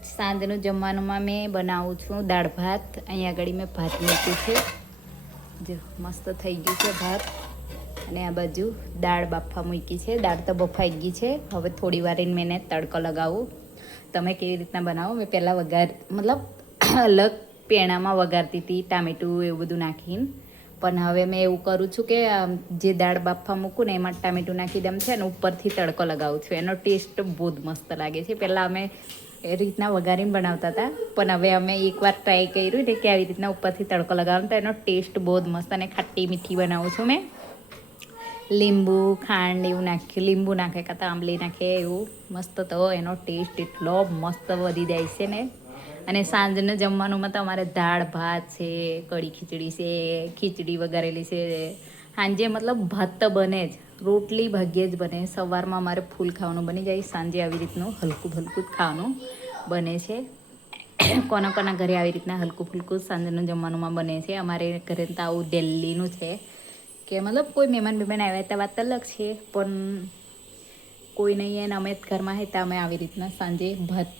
સાંજનું જમવાનુંમાં મેં બનાવું છું દાળ ભાત. અહીંયા આગળ મેં ભાત મૂક્યું છે, જો મસ્ત થઈ ગયું છે ભાત. અને આ બાજુ દાળ બાફવા મૂકી છે. દાળ તો બફાઈ ગઈ છે. હવે થોડી વાર મેં એને તડકો લગાવું. તમે કેવી રીતના બનાવો? મેં પહેલાં મતલબ અલગ પેણામાં વઘારતી હતી, ટામેટું એવું બધું નાખીને. પણ હવે મેં એવું કરું છું કે જે દાળ બાફવા મૂકું ને એમાં ટામેટું નાખી દઉં છે અને ઉપરથી તડકો લગાવું છું. એનો ટેસ્ટ બહુ જ મસ્ત લાગે છે. પહેલાં અમે એ રીતના વઘારીને બનાવતા હતા, પણ હવે અમે એકવાર ટ્રાય કર્યું ને કે આવી રીતના ઉપરથી તડકો લગાવવાનો, તો એનો ટેસ્ટ બહુ જ મસ્ત. અને ખાટી મીઠી બનાવું છું મેં. લીંબુ ખાંડ એવું નાખ્યું, લીંબુ નાખે કાં તો આંબલી નાખે એવું મસ્ત, તો એનો ટેસ્ટ એટલો મસ્ત વધી જાય છે ને. અને સાંજને જમવાનુંમાં તો અમારે દાળ ભાત છે, કઢી ખીચડી છે, ખીચડી વઘારેલી છે. સાંજે મતલબ ભાત તો બને જ, રોટલી ભાગ્યે જ બને. સવારમાં અમારે ફૂલ ખાવાનું બની જાય, સાંજે આવી રીતનું હલકું હલકું જ ખાવાનું બને છે. કોના કોના ઘરે આવી રીતના હલકું ફૂલકું સાંજનું જમવાનુંમાં બને છે. અમારે ઘરે તો આવું દિલ્હીનું છે કે મતલબ કોઈ મહેમાન આવ્યા તો વાત અલગ છે, પણ કોઈ નહીં એને અમે ઘરમાં હોય તો અમે આવી રીતના સાંજે ભાત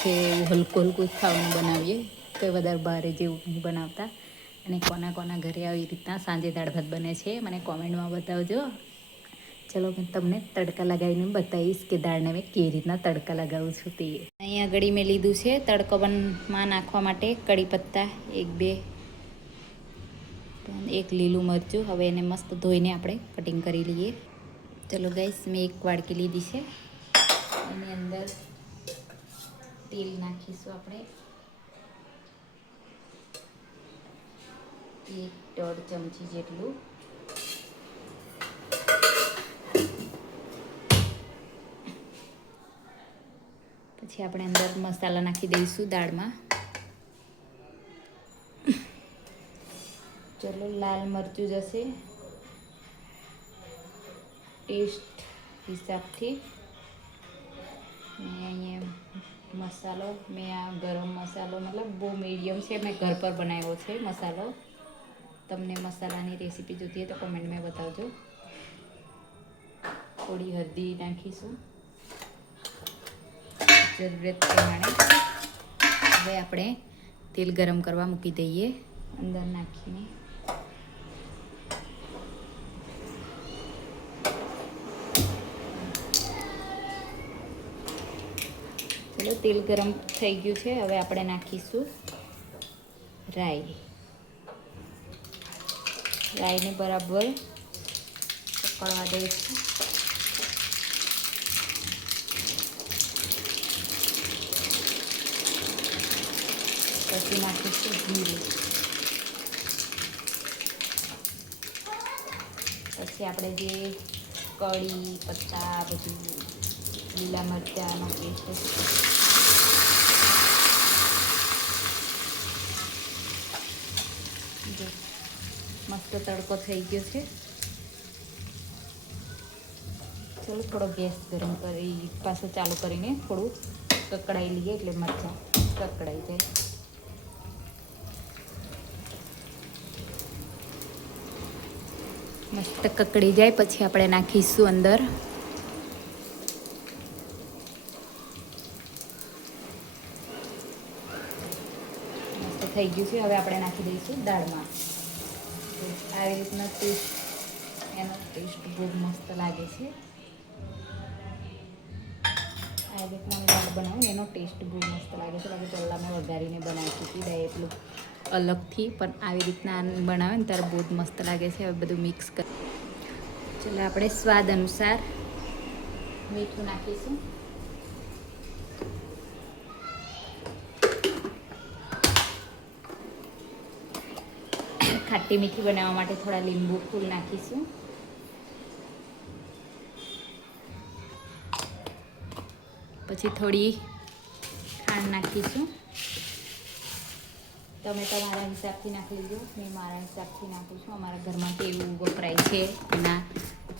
છે એવું હલકું હલકું ખાવાનું બનાવીએ, કંઈ વધારે ભારે જેવું નહીં બનાવતા. અને કોના કોના ઘરે આવી રીતના સાંજે દાળ ભાત બને છે મને કોમેન્ટમાં બતાવજો. ચલો હું તમને તડકા લગાવીને બતાવીશ કે દાળને મેં કેવી રીતના તડકા લગાવું છું તે. અહીંયા આગળ મેં લીધું છે તડકોમાં નાખવા માટે કડી પત્તા, એક લીલું મરચું. હવે એને મસ્ત ધોઈને આપણે કટિંગ કરી લઈએ. ચલો ગાઈસ, મેં એક વાડકી લીધી છે. એની અંદર તેલ નાખીશું આપણે, 1.5 ચમચી જેટલું. પછી આપણે અંદર મસાલા નાખી દઈશું દાળમાં. ચલો, લાલ મરચું જશે ટેસ્ટ હિસાબથી. મેં અહીંયા મસાલો, મેં આ ગરમ મસાલો મતલબ બહુ મીડિયમ છે, મેં ઘર પર બનાવ્યો છે મસાલો. તમને મસાલાની રેસીપી જોતી હોય તો કમેન્ટમાં બતાવજો. થોડી હળદી નાખીશું જરૂરિયાત પ્રમાણે. હવે આપણે તેલ ગરમ કરવા મૂકી દઈએ. અંદર નાખીને ચલો, તેલ ગરમ થઈ ગયું છે. હવે આપણે નાખીશું રાઈ. રાઈને બરાબર પકડવા દઈશું. પછી નાખીશું જીરું. પછી આપણે જે કળી પત્તા, બધું લીલા મરચાંનો પેસ્ટ મસ્ત તડકો થઈ ગયો છે. ચલો, થોડો ગેસ ગરમ કરી પાછો ચાલુ કરીને થોડું કકડાઈ લઈએ, એટલે મરચાં કકડાઈ જાય. મસ્ત કકડી જાય પછી આપણે નાખીશું અંદર મસ્ત થઈ ગયું છે. હવે આપણે નાખી દઈશું દાળમાં. આવી રીતના એનો ટેસ્ટ બહુ મસ્ત લાગે છે. આવી રીતના દાળ બનાવું એનો ટેસ્ટ બહુ મસ્ત લાગે છે. બાકી પહેલાં મેં વઘારીને બનાવતી હતી દાળ એટલું અલગથી, પણ આવી રીતના બનાવે ને ત્યારે બહુ જ મસ્ત લાગે છે. હવે બધું મિક્સ કરી, ચાલો આપણે સ્વાદ અનુસાર મીઠું નાખીશું. ખાટી મીઠી બનાવવા માટે થોડા લીંબુ ફૂલ નાખીશું. પછી થોડી ખાંડ નાખીશું. તમે તમારા હિસાબથી નાખી લેજો, મેં મારા હિસાબથી નાખું છું. અમારા ઘરમાં કેવું વપરાય છે એના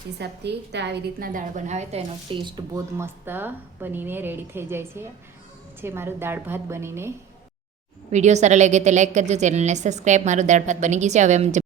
હિસાબથી. તો આવી રીતના દાળ બનાવે તો એનો ટેસ્ટ બહુ જ મસ્ત બનીને રેડી થઈ જાય છે મારું દાળ ભાત બનીને. વિડીયો સારો લાગે તો લાઈક કરજો, ચેનલને સબસ્ક્રાઈબ. મારું દાળ ભાત બની ગયું છે. હવે